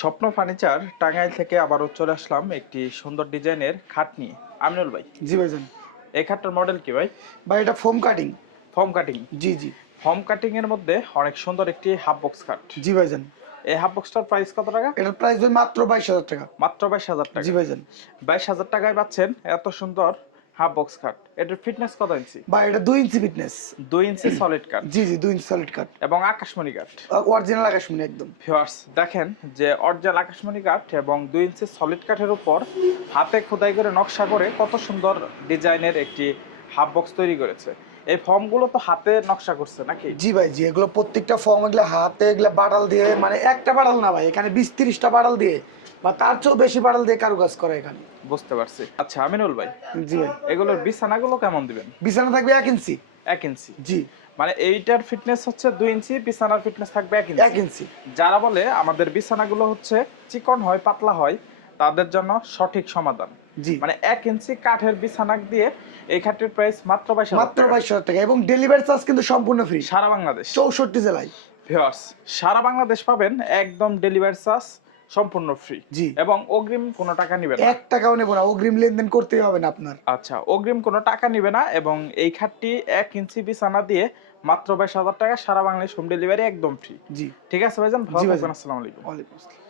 স্বপ্ন ফার্নিচার টাঙ্গাইল থেকে আবারও চলে আসলাম একটি সুন্দর ডিজাইনের খাট নিয়ে। আমিনুল ভাই, জি ভাইজান। এই খাটটার মডেল কি ভাই? ভাই এটা ফোম কাটিং। Foam cutting? জি জি। ফোম কাটিং এর মধ্যে অনেক সুন্দর একটি হাফ বক্স খাট। জি ভাইজান। এই হাফ বক্সটার প্রাইস কত টাকা? এটার প্রাইস ভাই মাত্র 22,000 টাকা। মাত্র 22,000 টাকা? জি ভাইজান। 22,000 টাকায় পাচ্ছেন এত সুন্দর হাফ বক্স খাট। এটার ফিটনেস কত ইঞ্চি? ভাই এটা 2 ইঞ্চি ফিটনেস। 2 ইঞ্চি সলিড কাট? জি জি, 2 ইঞ্চি সলিড কাট এবং আকাশমণি কাঠ? অরিজিনাল আকাশমণি একদম। ভিউয়ার্স দেখেন যে অরিজিনাল আকাশমণি কাঠ এবং 2 ইঞ্চি সলিড কাঠের উপর হাতে খোদাই করে নকশা করে কত সুন্দর ডিজাইনের একটি হাফ বক্স তৈরি করেছে। এই ফর্মগুলো তো হাতে নকশা করছে নাকি? জি ভাই জি, এগুলো প্রত্যেকটা ফর্ম এগুলো হাতে এগুলো বাটাল দিয়ে, মানে একটা বাটাল না ভাই, এখানে 20-30টা বাটাল দিয়ে বা তার চেয়েও বেশি বাটাল দিয়ে কারুকাজ করে এখানে। বুঝতে পারছি। আচ্ছা আমিনুল ভাই, জি ভাই। এগুলোর বিছানাগুলো কেমন দিবেন? বিছানা থাকবে 1 ইঞ্চি। 1 ইঞ্চি? জি। মানে এইটার ফিটনেস হচ্ছে 2 ইঞ্চি, বিছানার ফিটনেস থাকবে 1 ইঞ্চি। 1 ইঞ্চি। যারা বলে আমাদের বিছানাগুলো হচ্ছে চিকন হয়, পাতলা হয়, তাদের জন্য সঠিক সমাধান। জি। মানে 1 ইঞ্চি কাঠের বিছানা দিয়ে এই খাটের প্রাইস মাত্র 22,000 মাত্র 22,000 টাকা এবং ডেলিভারি চার্জ কিন্তু সম্পূর্ণ ফ্রি সারা বাংলাদেশ। 64 জেলায়। ভিউয়ার্স সারা বাংলাদেশ পাবেন একদম ডেলিভারি চার্জ সম্পূর্ণ ফ্রি। জি। এবং অগ্রিম কোনো টাকা নিবে না। 1 টাকাও নেব না, অগ্রিম লেনদেন করতেই হবে না আপনার। আচ্ছা, অগ্রিম কোনো টাকা নিবে না এবং এই খাটটি 1 ইঞ্চি বিছানা দিয়ে মাত্র 22,000 টাকা, সারা বাংলাদেশ হোম ডেলিভারি একদম ফ্রি। জি। ঠিক আছে ভাইজান, ভালো জি থাকবেন। ভাইজান। আসসালামু আলাইকুম। ওয়ালাইকুম আসসালাম।